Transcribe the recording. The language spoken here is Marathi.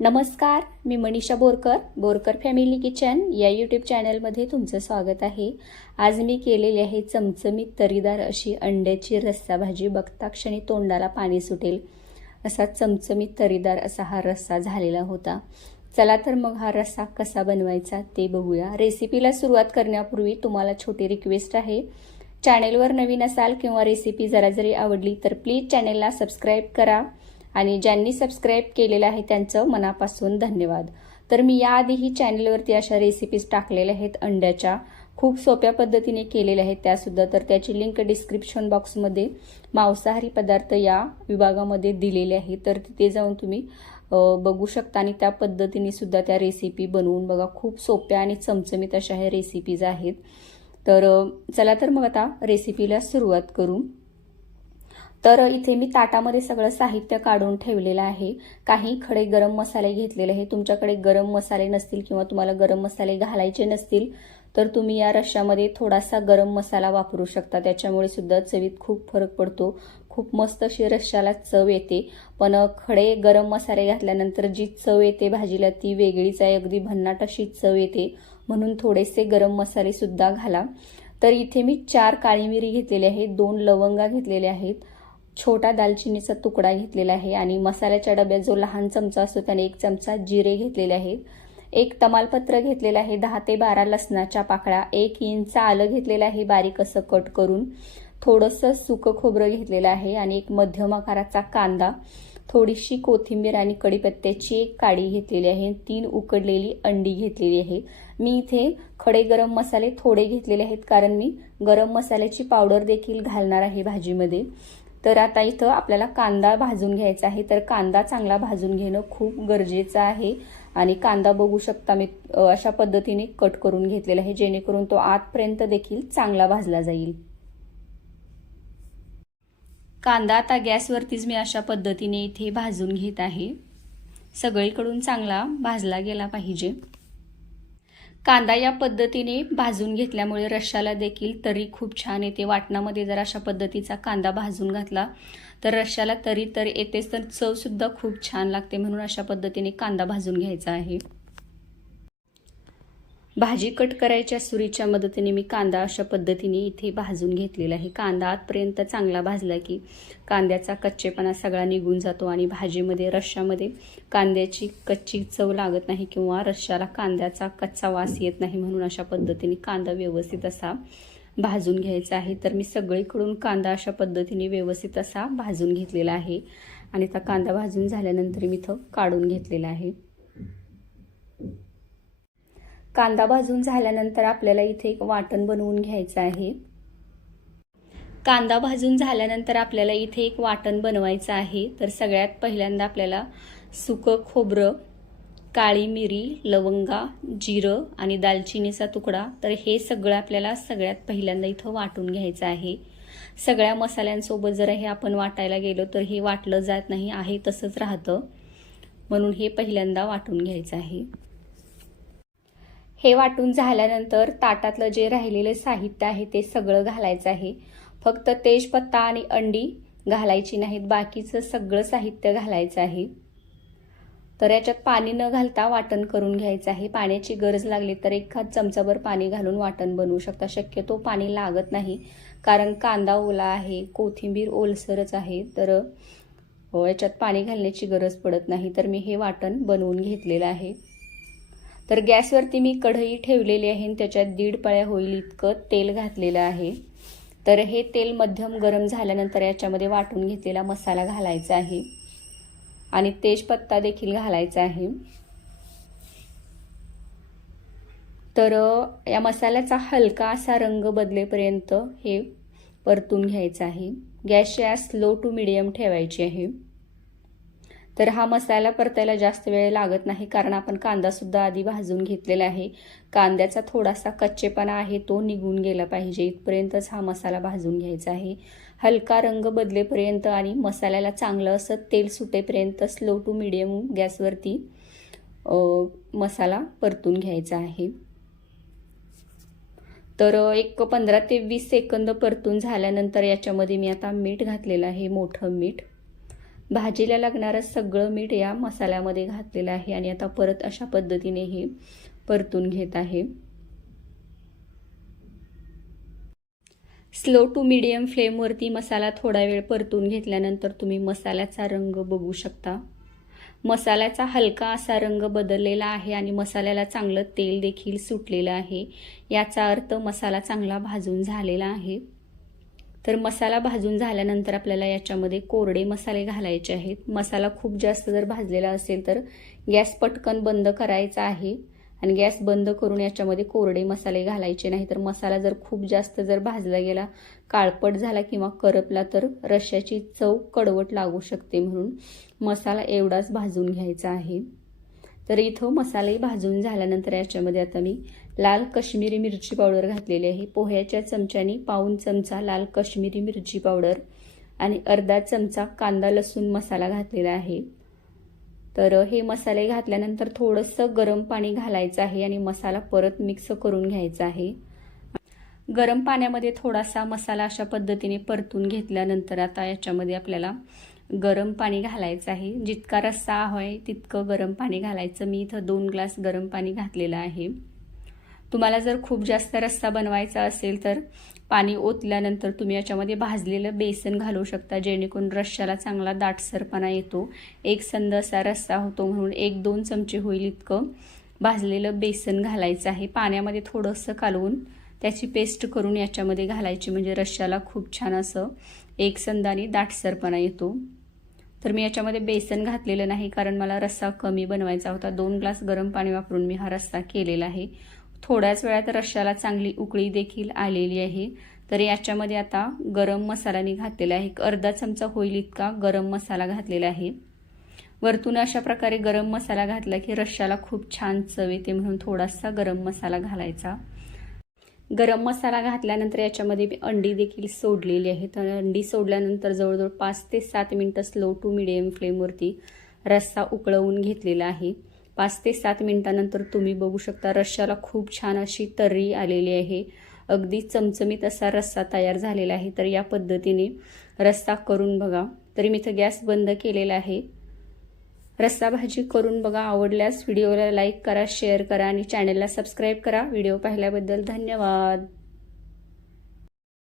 नमस्कार मी मनीषा बोरकर बोरकर फॅमिली किचन या यूट्यूब चॅनलमध्ये तुमचं स्वागत आहे. आज मी केलेली आहे चमचमीत तरीदार अशी अंड्याची रस्सा भाजी. बघता क्षणी तोंडाला पाणी सुटेल. असा चमचमीत तरीदार असा हा रस्सा झालेला होता. चला तर मग हा रस्सा कसा बनवायचा ते बघूया. रेसिपीला सुरुवात करण्यापूर्वी तुम्हाला छोटी रिक्वेस्ट आहे. चॅनेलवर नवीन असाल किंवा रेसिपी जरा जरी आवडली तर प्लीज चॅनेलला सबस्क्राईब करा. आणि ज्यांनी सबस्क्राईब केलेलं आहे त्यांचं मनापासून धन्यवाद. तर मी याआधीही चॅनलवरती अशा रेसिपीज टाकलेल्या आहेत अंड्याच्या. खूप सोप्या पद्धतीने केलेल्या आहेत त्यासुद्धा. तर त्याची लिंक डिस्क्रिप्शन बॉक्समध्ये मांसाहारी पदार्थ या विभागामध्ये दिलेले आहे तर तिथे जाऊन तुम्ही बघू शकता आणि त्या पद्धतीने सुद्धा त्या रेसिपी बनवून बघा. खूप सोप्या आणि चमचमीत अशा ह्या रेसिपीज आहेत. तर चला तर मग आता रेसिपीला सुरुवात करू. तर इथे मी ताटामध्ये सगळं साहित्य काढून ठेवलेलं आहे. काही खडे गरम मसाले घेतलेले आहे तुमच्याकडे गरम मसाले नसतील किंवा तुम्हाला गरम मसाले घालायचे नसतील तर तुम्ही या रश्श्यामध्ये थोडासा गरम मसाला वापरू शकता. त्याच्यामुळे सुद्धा चवीत खूप फरक पडतो. खूप मस्त अशी रश्श्याला चव येते. पण खडे गरम मसाले घातल्यानंतर जी चव येते भाजीला ती वेगळीच आहे. अगदी भन्नाट अशी चव येते. म्हणून थोडेसे गरम मसाले सुद्धा घाला. तर इथे मी चार काळी मिरी घेतलेली आहे. दोन लवंगा घेतलेल्या आहेत. छोटा दालचिनीचा तुकडा घेतलेला आहे आणि मसाल्याच्या डब्यात जो लहान चमचा असतो त्याने एक चमचा जिरे घेतलेले आहे एक तमालपत्र घेतलेलं आहे दहा ते बारा लसणाच्या पाकळ्या एक इंच आलं घेतलेलं आहे बारीक असं कट करून. थोडंसं सुकं खोबरं घेतलेलं आहे आणि एक मध्यम आकाराचा कांदा थोडीशी कोथिंबीर आणि कढीपत्त्याची एक काडी घेतलेली आहे तीन उकडलेली अंडी घेतलेली आहे. मी इथे खडे गरम मसाले थोडे घेतलेले आहेत कारण मी गरम मसाल्याची पावडर देखील घालणार आहे भाजीमध्ये. तर आता इथं आपल्याला कांदा भाजून घ्यायचा आहे. तर कांदा चांगला भाजून घेणं खूप गरजेचं आहे. आणि कांदा बघू शकता मी अशा पद्धतीने कट करून घेतलेला आहे जेणेकरून तो आतपर्यंत देखील चांगला भाजला जाईल. कांदा आता गॅसवरतीच मी अशा पद्धतीने इथे भाजून घेत आहे. सगळीकडून चांगला भाजला गेला पाहिजे. कांदा या पद्धतीने भाजून घेतल्यामुळे रश्शाला देखील तरी खूप छान येते. वाटणामध्ये जर अशा पद्धतीचा कांदा भाजून घातला तर रश्शाला तरी तर येतेच. तर चवसुद्धा खूप छान लागते म्हणून अशा पद्धतीने कांदा भाजून घ्यायचा आहे. भाजी कट करायच्या सुरीच्या मदतीने मी कांदा अशा पद्धतीने इथे भाजून घेतलेला आहे. कांदा आतपर्यंत चांगला भाजला की कांद्याचा कच्चेपणा सगळा निघून जातो आणि भाजीमध्ये रश्श्यामध्ये कांद्याची कच्ची चव लागत नाही किंवा रश्श्याला कांद्याचा कच्चा वास येत नाही म्हणून अशा पद्धतीने कांदा व्यवस्थित असा भाजून घ्यायचा आहे. तर मी सगळीकडून कांदा अशा पद्धतीने व्यवस्थित असा भाजून घेतलेला आहे आणि आता कांदा भाजून झाल्यानंतर मी इथं काढून घेतलेला आहे. कांदा भाजून झाल्यानंतर आपल्याला इथे एक वाटण बनवून घ्यायचं आहे. कांदा भाजून झाल्यानंतर आपल्याला इथे एक वाटण बनवायचं आहे. तर सगळ्यात पहिल्यांदा आपल्याला सुकं खोबरं काळी मिरी लवंगा जिरं आणि दालचिनीचा तुकडा तर हे सगळं आपल्याला सगळ्यात पहिल्यांदा इथं वाटून घ्यायचं आहे. सगळ्या मसाल्यांसोबत जर हे आपण वाटायला गेलो तर हे वाटलं जात नाही आहे तसंच राहतं. म्हणून हे पहिल्यांदा वाटून घ्यायचं आहे. हे वाटून झाल्यानंतर ताटातलं जे राहिलेलं साहित्य आहे ते सगळं घालायचं आहे. फक्त तेजपत्ता आणि अंडी घालायची नाहीत बाकीचं सगळं साहित्य घालायचं आहे. तर याच्यात पाणी न घालता वाटण करून घ्यायचं आहे. पाण्याची गरज लागली तर एखाद चमचाभर पाणी घालून वाटण बनवू शकता. शक्यतो पाणी लागत नाही कारण कांदा ओला आहे कोथिंबीर ओलसरच आहे तर याच्यात पाणी घालण्याची गरज पडत नाही. तर मी हे वाटण बनवून घेतलेलं आहे. तर गॅसवरती मी कढई ठेवलेली आहे आणि त्याच्यात दीड पळ्या होईल इतकं तेल घातलेलं आहे. तर हे तेल मध्यम गरम झाल्यानंतर याच्यामध्ये वाटून घेतलेला मसाला घालायचा आहे. आणि तेजपत्ता देखील घालायचा आहे. तर या मसाल्याचा हलका असा रंग बदलेपर्यंत हे परतून घ्यायचं आहे. गॅसची गॅस लो टू मिडियम ठेवायची आहे. तर हा मसाला परतायला जास्त वेळ लागत नाही कारण आपण कांदासुद्धा आधी भाजून घेतलेला आहे. कांद्याचा थोडासा कच्चेपणा आहे तो निघून गेला पाहिजे. इथपर्यंतच हा मसाला भाजून घ्यायचा आहे. हलका रंग बदलेपर्यंत आणि मसाल्याला चांगलं असं तेल सुटेपर्यंत स्लो टू मिडियम गॅसवरती मसाला परतून घ्यायचा आहे. तर एक पंधरा ते वीस सेकंद परतून झाल्यानंतर याच्यामध्ये मी आता मीठ घातलेलं आहे मोठं मीठ. भाजीला लागणारं सगळं मीठ या मसाल्यामध्ये घातलेलं आहे आणि आता परत अशा पद्धतीने हे परतून घेत आहे. स्लो टू मिडियम फ्लेमवरती मसाला थोडा वेळ परतून घेतल्यानंतर तुम्ही मसाल्याचा रंग बघू शकता. मसाल्याचा हलका असा रंग बदललेला आहे आणि मसाल्याला चांगलं तेल देखील सुटलेलं आहे. याचा अर्थ मसाला चांगला भाजून झालेला आहे. तर मसाला भाजून झाल्यानंतर आपल्याला याच्यामध्ये कोरडे मसाले घालायचे आहेत. मसाला खूप जास्त जर भाजलेला असेल तर गॅस पटकन बंद करायचा आहे. आणि गॅस बंद करून याच्यामध्ये कोरडे मसाले घालायचे नाही तर मसाला जर खूप जास्त जर भाजला गेला काळपट झाला किंवा करपला तर रश्याची चव कडवट लागू शकते म्हणून मसाला एवढाच भाजून घ्यायचा आहे. तर इथं मसाले भाजून झाल्यानंतर याच्यामध्ये आता मी लाल कश्मीरी मिरची पावडर घातलेली आहे. पोह्याच्या चमच्यानी पाऊन चमचा लाल कश्मीरी मिरची पावडर आणि अर्धा चमचा कांदा लसूण मसाला घातलेला आहे. तर हे मसाले घातल्यानंतर थोडंसं गरम पाणी घालायचं आहे आणि मसाला परत मिक्स करून घ्यायचा आहे. गरम पाण्यामध्ये थोडासा मसाला अशा पद्धतीने परतून घेतल्यानंतर आता याच्यामध्ये आपल्याला गरम पाणी घालायचं आहे. जितका रस्सा आहे तितकं गरम पाणी घालायचं. मी इथं दोन ग्लास गरम पाणी घातलेलं आहे. तुम्हाला जर खूप जास्त रस्सा बनवायचा असेल तर पाणी ओतल्यानंतर तुम्ही याच्यामध्ये भाजलेलं बेसन घालू शकता जेणेकरून रश्श्याला चांगला दाटसरपणा येतो. एक संद असा रस्सा होतो म्हणून एक दोन चमचे होईल इतकं भाजलेलं बेसन घालायचं आहे. पाण्यामध्ये थोडंसं कालवून त्याची पेस्ट करून याच्यामध्ये घालायची. म्हणजे रश्श्याला खूप छान असं एक संदाने दाटसरपणा येतो. तर मी याच्यामध्ये बेसन घातलेलं नाही कारण मला रस्सा कमी बनवायचा होता. दोन ग्लास गरम पाणी वापरून मी हा रस्सा केलेला आहे. थोड्याच वेळात रश्श्याला चांगली उकळी देखील आलेली आहे. तर याच्यामध्ये आता गरम मसालाने घातलेला आहे. एक अर्धा चमचा होईल इतका गरम मसाला घातलेला आहे. वरतून अशा प्रकारे गरम मसाला घातला की रश्श्याला खूप छान चव येते म्हणून थोडासा गरम मसाला घालायचा. गरम मसाला घातल्यानंतर याच्यामध्ये मी अंडी देखील सोडलेली आहे तर अंडी सोडल्यानंतर जवळजवळ पाच ते सात मिनटं स्लो टू मिडियम फ्लेमवरती रस्सा उकळवून घेतलेला आहे. पाच ते सात मिनटानंतर तुम्ही बघू शकता रश्श्याला खूप छान अशी तर्री आलेली आहे. अगदी चमचमीत असा रस्सा तयार झालेला आहे. तर या पद्धतीने रस्सा करून बघा. तरी मी इथं गॅस बंद केलेला आहे. रस्सा भाजी करून बघा आवडल्यास व्हिडिओला लाईक करा शेअर करा आणि चॅनलला सबस्क्राईब करा. व्हिडिओ पाहिल्याबद्दल धन्यवाद.